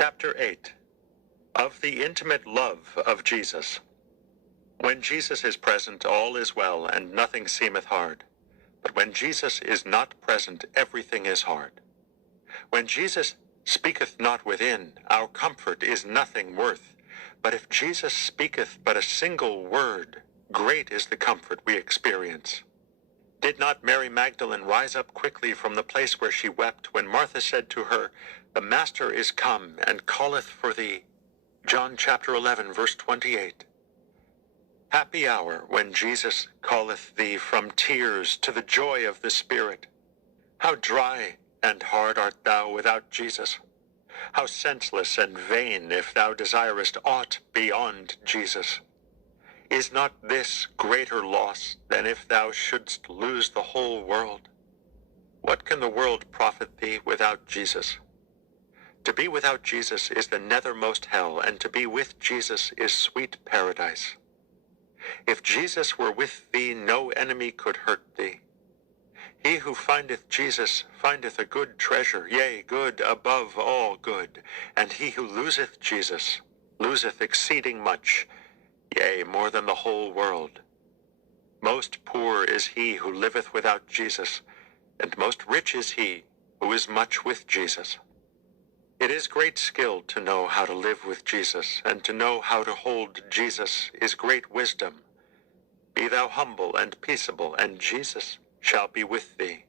Chapter 8. Of the intimate love of Jesus. When Jesus is present, all is well, and nothing seemeth hard. But when Jesus is not present, everything is hard. When Jesus speaketh not within, our comfort is nothing worth. But if Jesus speaketh but a single word, great is the comfort we experience. Did not Mary Magdalene rise up quickly from the place where she wept, when Martha said to her, "The Master is come, and calleth for thee"? John chapter 11, verse 28. Happy hour when Jesus calleth thee from tears to the joy of the Spirit. How dry and hard art thou without Jesus! How senseless and vain if thou desirest aught beyond Jesus! Is not this greater loss than if thou shouldst lose the whole world? What can the world profit thee without Jesus? To be without Jesus is the nethermost hell, and to be with Jesus is sweet paradise. If Jesus were with thee, no enemy could hurt thee. He who findeth Jesus findeth a good treasure, yea, good above all good. And he who loseth Jesus loseth exceeding much, yea, more than the whole world. Most poor is he who liveth without Jesus, and most rich is he who is much with Jesus. It is great skill to know how to live with Jesus, and to know how to hold Jesus is great wisdom. Be thou humble and peaceable, and Jesus shall be with thee.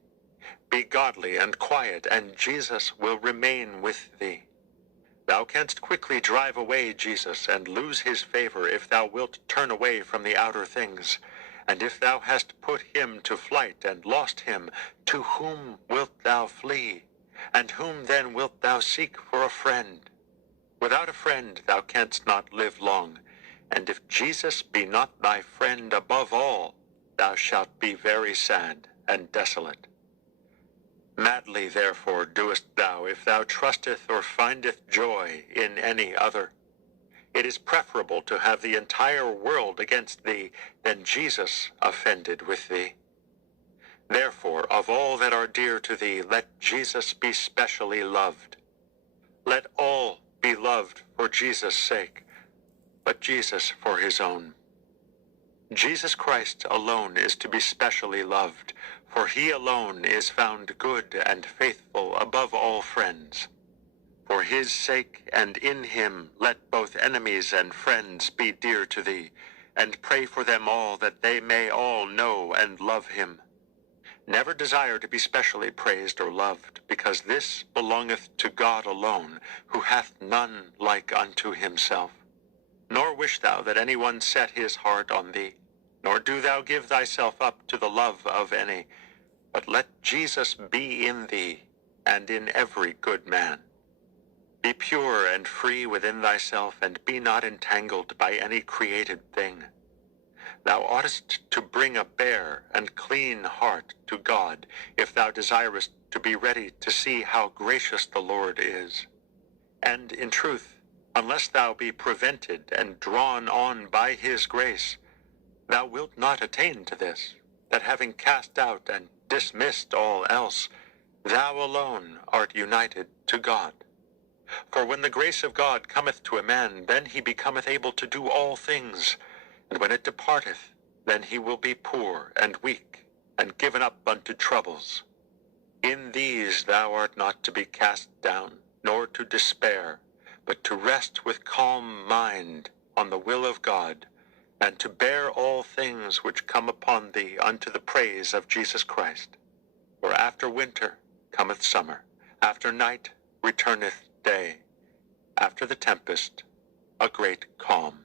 Be godly and quiet, and Jesus will remain with thee. Thou canst quickly drive away Jesus, and lose his favor if thou wilt turn away from the outer things. And if thou hast put him to flight and lost him, to whom wilt thou flee? And whom then wilt thou seek for a friend? Without a friend thou canst not live long, and if Jesus be not thy friend above all, thou shalt be very sad and desolate. Madly therefore doest thou if thou trusteth or findeth joy in any other. It is preferable to have the entire world against thee than Jesus offended with thee. Therefore, of all that are dear to thee, let Jesus be specially loved. Let all be loved for Jesus' sake, but Jesus for his own. Jesus Christ alone is to be specially loved, for he alone is found good and faithful above all friends. For his sake and in him let both enemies and friends be dear to thee, and pray for them all that they may all know and love him. Never desire to be specially praised or loved, because this belongeth to God alone, who hath none like unto himself. Nor wish thou that any one set his heart on thee, nor do thou give thyself up to the love of any, but let Jesus be in thee, and in every good man. Be pure and free within thyself, and be not entangled by any created thing. Thou oughtest to bring a bare and clean heart to God, if thou desirest to be ready to see how gracious the Lord is. And in truth, unless thou be prevented and drawn on by his grace, thou wilt not attain to this, that having cast out and dismissed all else, thou alone art united to God. For when the grace of God cometh to a man, then he becometh able to do all things. And when it departeth, then he will be poor and weak, and given up unto troubles. In these thou art not to be cast down, nor to despair, but to rest with calm mind on the will of God, and to bear all things which come upon thee unto the praise of Jesus Christ. For after winter cometh summer, after night returneth day, after the tempest a great calm.